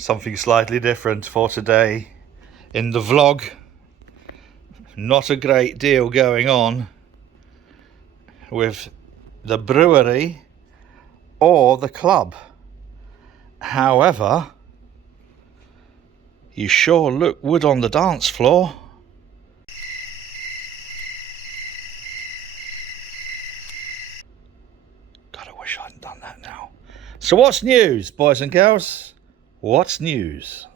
Something slightly different for today in the vlog. Not a great deal going on with the brewery or the club. However, you sure look wood on the dance floor. God, I wish I hadn't done that now. So what's news, boys and girls? What's news?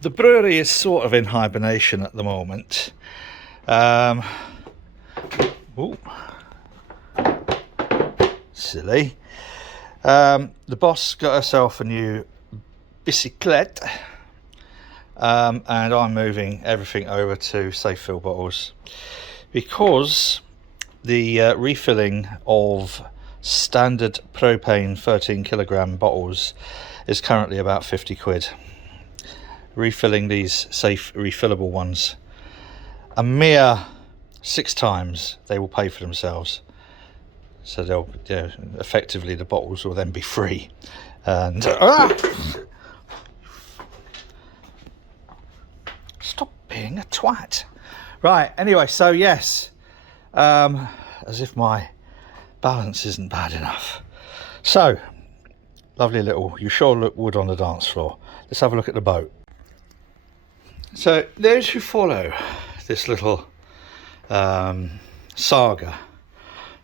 The brewery is sort of in hibernation at the moment. Ooh, silly. The boss got herself a new bicyclette, and I'm moving everything over to safe fill bottles because the refilling of standard propane 13 kilogram bottles is currently about 50 quid. Refilling these safe refillable ones, a mere 6 times they will pay for themselves. So they'll, effectively the bottles will then be free. And stop being a twat. Right, anyway, so yes, as if my balance isn't bad enough. So, lovely little, you sure look wood on the dance floor. Let's have a look at the boat. So, those who follow this little saga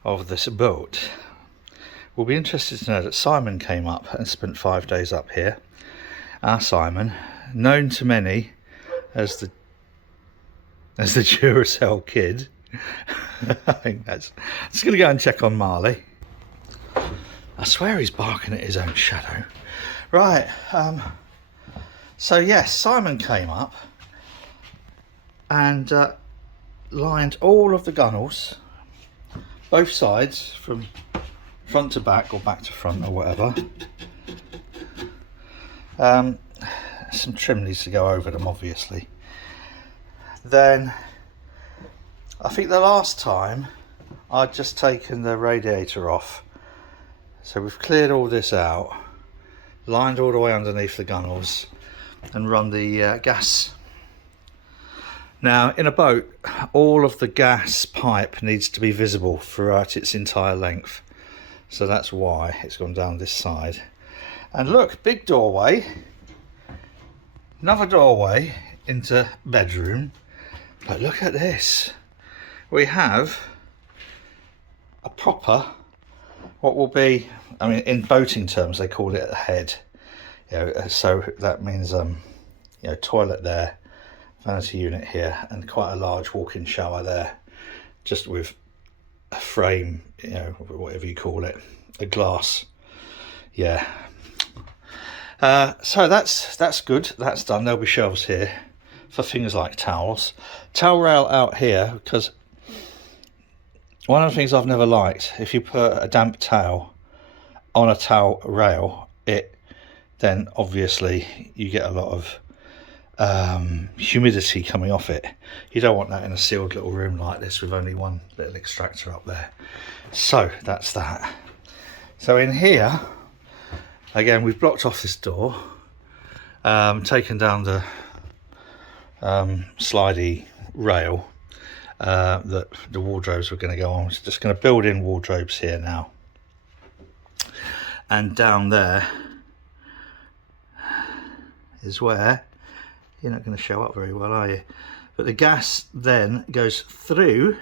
of this boat will be interested to know that Simon came up and spent 5 days up here. Our Simon, known to many as the Duracell kid. I think that's. I'm just going to go and check on Marley. I swear he's barking at his own shadow. Right. So yes, Simon came up and lined all of the gunnels, both sides, from front to back or back to front or whatever. Some trim needs to go over them, obviously. Then I think the last time I'd just taken the radiator off, so we've cleared all this out, lined all the way underneath the gunnels and run the gas. Now in a boat, all of the gas pipe needs to be visible throughout its entire length, so that's why it's gone down this side. And look, big doorway, another doorway into bedroom. But look at this. We have a proper, what will be, I mean, in boating terms, they call it a head. So that means, toilet there, vanity unit here, and quite a large walk-in shower there, just with a frame, whatever you call it, a glass. Yeah. So that's good. That's done. There'll be shelves here for things like towels. Towel rail out here, because one of the things I've never liked, if you put a damp towel on a towel rail, then obviously you get a lot of humidity coming off it. You don't want that in a sealed little room like this with only one little extractor up there. So that's that. So in here, again, we've blocked off this door, taken down the slidey rail that the wardrobes were going to go on. It's just going to build in wardrobes here now. And down there is where, you're not going to show up very well, are you? But the gas then goes through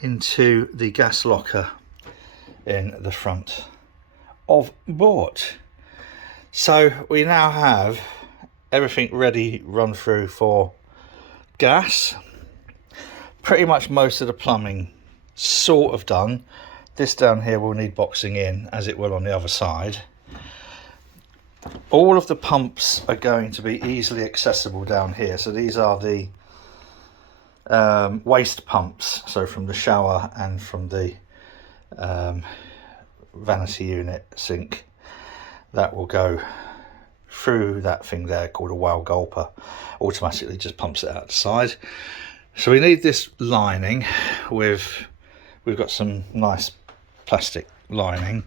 into the gas locker in the front of boat. So we now have everything ready, run through for gas. Pretty much most of the plumbing sort of done. This down here will need boxing in, as it will on the other side. All of the pumps are going to be easily accessible down here. So these are the waste pumps, so from the shower and from the vanity unit sink, that will go through that thing there called a wow gulper. Automatically just pumps it out the side. So we need this lining we've got some nice plastic lining.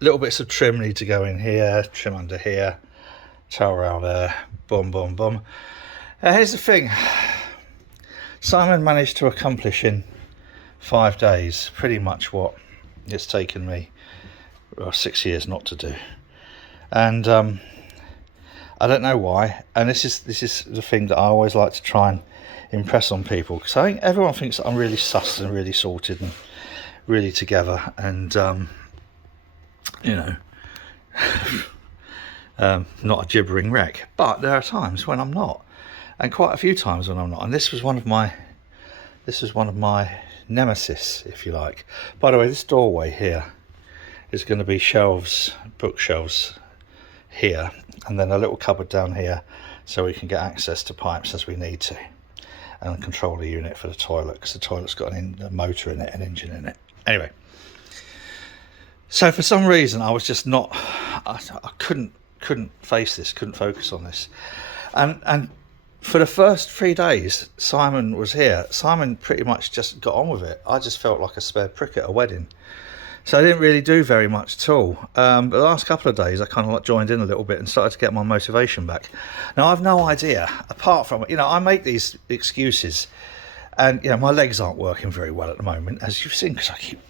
little bits of trim need to go in here, trim under here, tail around there, boom, boom, boom. Here's the thing. Simon managed to accomplish in 5 days pretty much what it's taken me 6 years not to do. And I don't know why, and this is the thing that I always like to try and impress on people, because I think everyone thinks that I'm really sussed and really sorted and really together, and you know, not a gibbering wreck. But there are times when I'm not, and quite a few times when I'm not, and this was one of my nemesis, if you like. By the way, this doorway here is going to be shelves, bookshelves here, and then a little cupboard down here so we can get access to pipes as we need to, and a controller unit for the toilet, because the toilet's got a motor in it, an engine in it. Anyway, so for some reason I was just not, I couldn't face this, couldn't focus on this, and for the first 3 days Simon was here, Simon pretty much just got on with it. I just felt like a spare prick at a wedding. So I didn't really do very much at all. But the last couple of days I kind of like joined in a little bit and started to get my motivation back. Now I've no idea, apart from, you know, I make these excuses, and you know, my legs aren't working very well at the moment, as you've seen, because I keep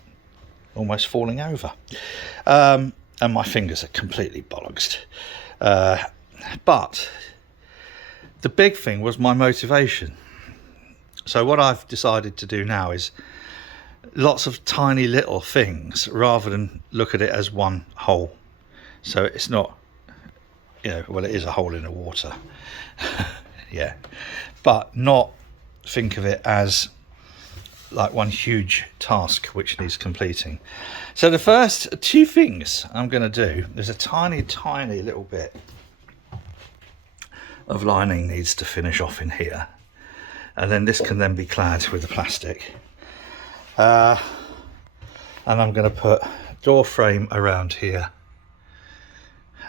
almost falling over, and my fingers are completely bollocksed. But the big thing was my motivation. So what I've decided to do now is lots of tiny little things, rather than look at it as one whole. So it's not, you know, well, it is a hole in the water. Yeah, but not think of it as like one huge task which needs completing. So the first 2 things I'm going to do, there's a tiny little bit of lining needs to finish off in here, and then this can then be clad with the plastic. And I'm going to put door frame around here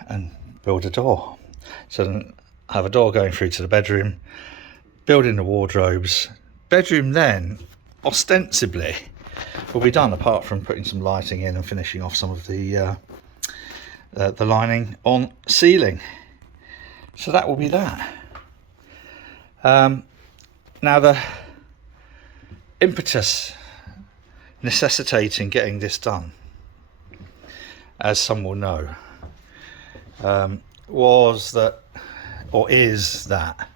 and build a door. So then I have a door going through to the bedroom, building the wardrobes. Bedroom then ostensibly will be done, apart from putting some lighting in and finishing off some of the lining on ceiling. So that will be that. Now the impetus necessitating getting this done, as some will know, was that, or is that,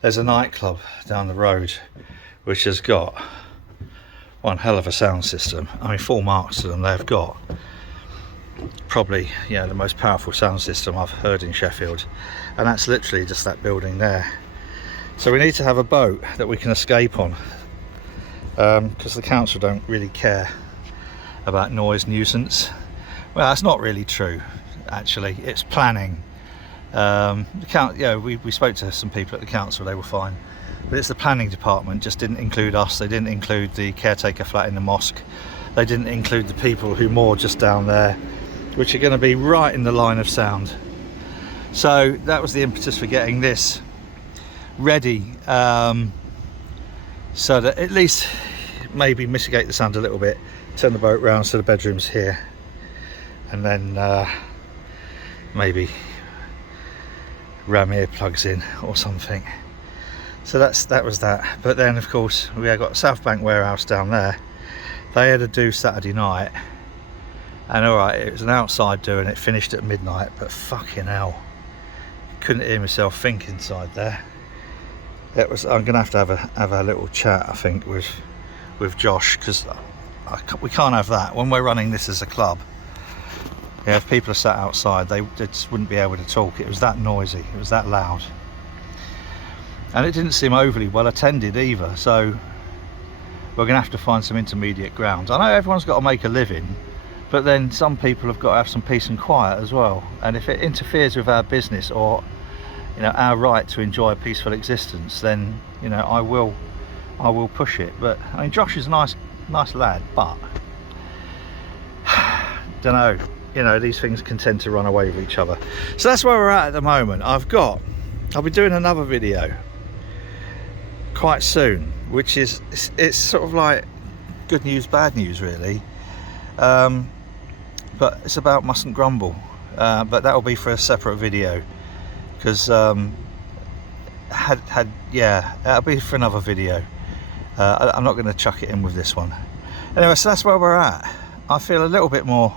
there's a nightclub down the road which has got one hell of a sound system. I mean, full marks to them. They've got probably, yeah, the most powerful sound system I've heard in Sheffield, and that's literally just that building there. So we need to have a boat that we can escape on, because the council don't really care about noise nuisance. Well, that's not really true, actually. It's planning. We spoke to some people at the council, they were fine, but it's the planning department just didn't include us. They didn't include the caretaker flat in the mosque. They didn't include the people who moor just down there, which are going to be right in the line of sound. So that was the impetus for getting this ready, so that at least maybe mitigate the sound a little bit. Turn the boat round so the bedroom's here, and then maybe ram earplugs in or something. So that was that. But then of course we got South Bank Warehouse down there. They had a do Saturday night, and alright, it was an outside do and it finished at midnight, but fucking hell, couldn't hear myself think inside there. I'm gonna have to have a little chat, I think, with Josh, because we can't have that when we're running this as a club. Yeah, if people are sat outside, they just wouldn't be able to talk. It was that noisy, it was that loud, and it didn't seem overly well attended either. So we're gonna have to find some intermediate ground. I know everyone's got to make a living, but then some people have got to have some peace and quiet as well. And if it interferes with our business, or you know, our right to enjoy a peaceful existence, then you know, I will push it. But I mean, Josh is a nice lad, but don't know, you know, these things can tend to run away with each other. So that's where we're at the moment. I'll be doing another video quite soon, which is, it's sort of like good news, bad news really. but it's about mustn't grumble. But that'll be for a separate video, because yeah, that'll be for another video. I'm not going to chuck it in with this one. Anyway, so that's where we're at. I feel a little bit more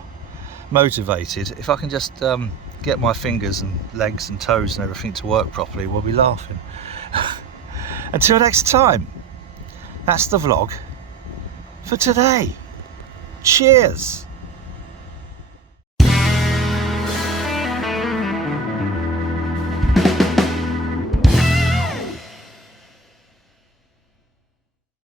motivated. If I can just get my fingers and legs and toes and everything to work properly, we'll be laughing. Until next time, that's the vlog for today. Cheers.